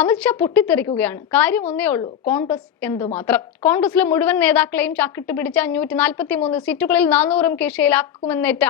അമിത്ഷാ പൊട്ടിത്തെറിക്കുകയാണ്. കാര്യം ഒന്നേ ഉള്ളൂ കോൺഗ്രസ് എന്തുമാത്രം കോൺഗ്രസിലെ മുഴുവൻ നേതാക്കളെയും ചാക്കിട്ട് പിടിച്ച അഞ്ഞൂറ്റി നാൽപ്പത്തി മൂന്ന് സീറ്റുകളിൽ നാനൂറും കീശയിലാക്കുമെന്നേറ്റ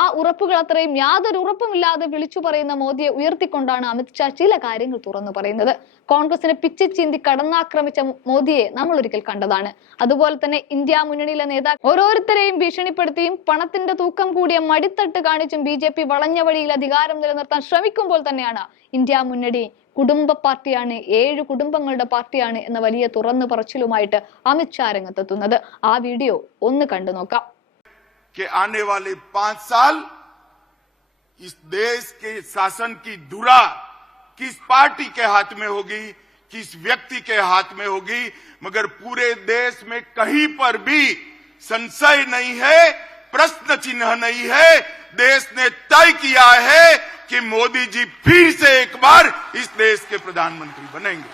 ആ ഉറപ്പുകൾ അത്രയും യാതൊരു ഉറപ്പുമില്ലാതെ വിളിച്ചു പറയുന്ന മോദിയെ ഉയർത്തിക്കൊണ്ടാണ് അമിത്ഷാ ചില കാര്യങ്ങൾ തുറന്നു പറയുന്നത്. കോൺഗ്രസിനെ പിച്ചി ചീന്തി കടന്നാക്രമിച്ച മോദിയെ നമ്മൾ ഒരിക്കൽ കണ്ടതാണ്. അതുപോലെ തന്നെ ഇന്ത്യ മുന്നണിയിലെ നേതാക്കൾ ഓരോരുത്തരെയും ഭീഷണിപ്പെടുത്തിയും പണത്തിന്റെ തൂക്കം കൂടിയ മടിത്തട്ട് കാണിച്ചും ബി ജെ പി വളഞ്ഞ വഴിയിൽ അധികാരം നിലനിർത്താൻ ശ്രമിക്കുമ്പോൾ തന്നെയാണ് ഇന്ത്യ മുന്നണി കുടുംബ പാർട്ടിയാണ് ഏഴ് കുടുംബങ്ങളുടെ പാർട്ടിയാണ് എന്ന വലിയ തുറന്നു പറച്ചിലുമായിട്ട് അമിത് ഷാ രംഗത്തെത്തുന്നത്. ആ വീഡിയോ ഒന്ന് കണ്ടു നോക്കാം कि आने वाले पाँच साल इस देश के शासन की धुरा किस पार्टी के हाथ में होगी, किस व्यक्ति के हाथ में होगी, मगर पूरे देश में कहीं पर भी संशय नहीं है, प्रश्न चिन्ह नहीं है। देश ने तय किया है कि मोदी जी फिर से एक बार इस देश के प्रधानमंत्री बनेंगे।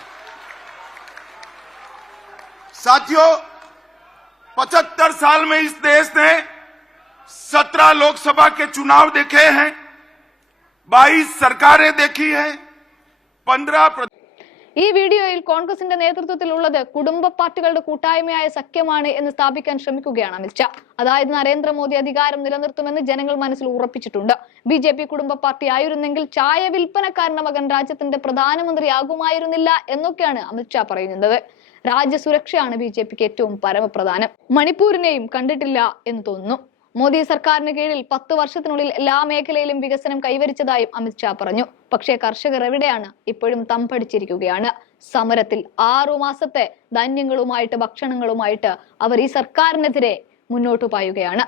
साथियों, पचहत्तर साल में इस देश ने सत्रह लोकसभा के चुनाव देखे हैं बाईस सरकारें देखी हैं पंद्रह ഈ വീഡിയോയിൽ കോൺഗ്രസിന്റെ നേതൃത്വത്തിലുള്ളത് കുടുംബ പാർട്ടികളുടെ കൂട്ടായ്മയായ സഖ്യമാണ് എന്ന് സ്ഥാപിക്കാൻ ശ്രമിക്കുകയാണ് അമിത്ഷാ അതായത് നരേന്ദ്രമോദി അധികാരം നിലനിർത്തുമെന്ന് ജനങ്ങൾ മനസ്സിൽ ഉറപ്പിച്ചിട്ടുണ്ട് ബി ജെ പി കുടുംബ പാർട്ടി ആയിരുന്നെങ്കിൽ ചായ വിൽപ്പനക്കാരന്റെ മകൻ രാജ്യത്തിന്റെ പ്രധാനമന്ത്രിയാകുമായിരുന്നില്ല എന്നൊക്കെയാണ് അമിത്ഷാ പറയുന്നത് രാജ്യസുരക്ഷയാണ് ബി ജെ പിക്ക് ഏറ്റവും പരമപ്രധാനം മണിപ്പൂരിനെയും കണ്ടിട്ടില്ല എന്ന് തോന്നുന്നു മോദി സർക്കാരിന് കീഴിൽ പത്ത് വർഷത്തിനുള്ളിൽ എല്ലാ മേഖലയിലും വികസനം കൈവരിച്ചതായും അമിത്ഷാ പറഞ്ഞു. പക്ഷേ കർഷകർ എവിടെയാണ് ഇപ്പോഴും തമ്പടിച്ചിരിക്കുകയാണ് സമരത്തിൽ ആറു മാസത്തെ ധാന്യങ്ങളുമായിട്ട് ഭക്ഷണങ്ങളുമായിട്ട് അവർ ഈ സർക്കാരിനെതിരെ മുന്നോട്ട് പായുകയാണ്.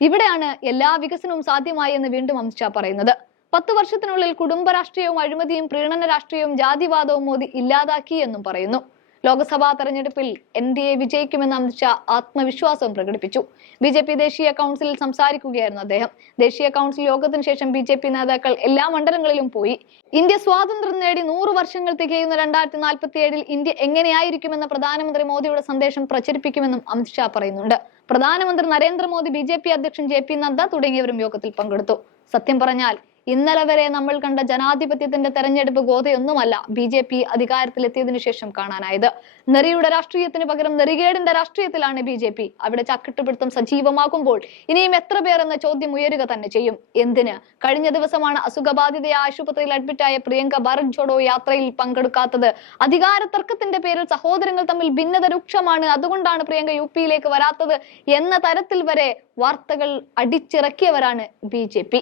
ഇവിടെയാണ് എല്ലാ വികസനവും സാധ്യമായി എന്ന് വീണ്ടും അമിത്ഷാ പറയുന്നത്. പത്ത് വർഷത്തിനുള്ളിൽ കുടുംബ രാഷ്ട്രീയവും അഴിമതിയും പ്രീണന രാഷ്ട്രീയവും ജാതിവാദവും മോദി ഇല്ലാതാക്കി എന്നും പറയുന്നു. ലോക്സഭാ തെരഞ്ഞെടുപ്പിൽ എൻ ഡി എ വിജയിക്കുമെന്ന് അമിത് ഷാ ആത്മവിശ്വാസവും പ്രകടിപ്പിച്ചു. ബി ജെ പി ദേശീയ കൗൺസിലിൽ സംസാരിക്കുകയായിരുന്നു അദ്ദേഹം. ദേശീയ കൗൺസിൽ യോഗത്തിന് ശേഷം ബി ജെ പി നേതാക്കൾ എല്ലാ മണ്ഡലങ്ങളിലും പോയി. ഇന്ത്യ സ്വാതന്ത്ര്യം നേടി നൂറ് വർഷങ്ങൾ തികയുന്ന രണ്ടായിരത്തി നാൽപ്പത്തി ഏഴിൽ ഇന്ത്യ എങ്ങനെയായിരിക്കുമെന്ന പ്രധാനമന്ത്രി മോദിയുടെ സന്ദേശം പ്രചരിപ്പിക്കുമെന്നും അമിത് ഷാ പറയുന്നുണ്ട്. പ്രധാനമന്ത്രി നരേന്ദ്രമോദി ബി ജെ പി അധ്യക്ഷൻ ജെ പി നദ്ദ തുടങ്ങിയവരും യോഗത്തിൽ പങ്കെടുത്തു. സത്യം പറഞ്ഞാൽ ഇന്നലെ വരെ നമ്മൾ കണ്ട ജനാധിപത്യത്തിന്റെ തെരഞ്ഞെടുപ്പ് ഗോതയൊന്നുമല്ല ബി ജെ പി അധികാരത്തിലെത്തിയതിനു ശേഷം കാണാനായത്. നെറിയുടെ രാഷ്ട്രീയത്തിന് പകരം നെറികേടിന്റെ രാഷ്ട്രീയത്തിലാണ് ബി ജെ പി. അവിടെ ചക്കിട്ടുപിടുത്തം സജീവമാകുമ്പോൾ ഇനിയും എത്ര പേർ എന്ന ചോദ്യം ഉയരുക തന്നെ ചെയ്യും. എന്തിന്? കഴിഞ്ഞ ദിവസമാണ് അസുഖബാധിതയെ ആശുപത്രിയിൽ അഡ്മിറ്റായ പ്രിയങ്ക ഭാരത് ജോഡോ യാത്രയിൽ പങ്കെടുക്കാത്തത്. അധികാര തർക്കത്തിന്റെ പേരിൽ സഹോദരങ്ങൾ തമ്മിൽ ഭിന്നത രൂക്ഷമാണ്. അതുകൊണ്ടാണ് പ്രിയങ്ക യു പിയിലേക്ക് വരാത്തത് എന്ന തരത്തിൽ വരെ വാർത്തകൾ അടിച്ചിറക്കിയവരാണ് ബി ജെ പി.